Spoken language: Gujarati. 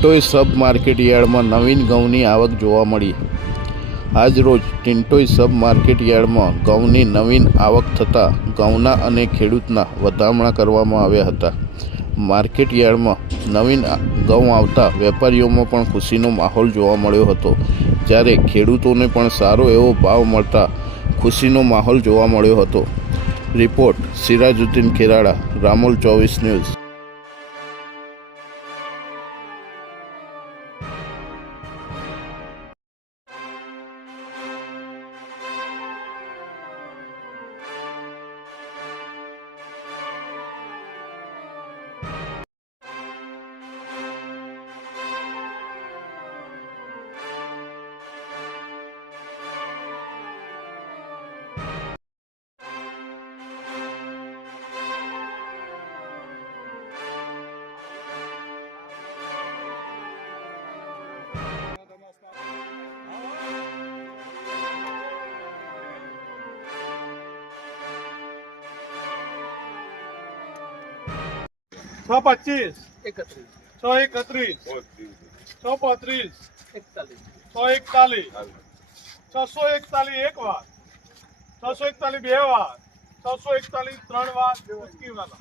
ટિન્ટોય સબ માર્કેટ યાર્ડમાં નવીન ઘઉંની આવક જોવા મળી। આજરોજ ટિન્ટોય સબ માર્કેટ યાર્ડમાં ઘઉંની નવીન આવક થતાં ઘઉંના અને ખેડૂતના વધામણા કરવામાં આવ્યા હતા। માર્કેટ યાર્ડમાં નવીન ઘઉં આવતા વેપારીઓમાં પણ ખુશીનો માહોલ જોવા મળ્યો હતો, જ્યારે ખેડૂતોને પણ સારો એવો ભાવ મળતા ખુશીનો માહોલ જોવા મળ્યો હતો। Report Sirajuddin Kherada, Ramol 24 news. सौ 25 सौ 31 सौ 35 सौ 41 641 एक बार 641 बे बार 641 3 बार उसकी वाला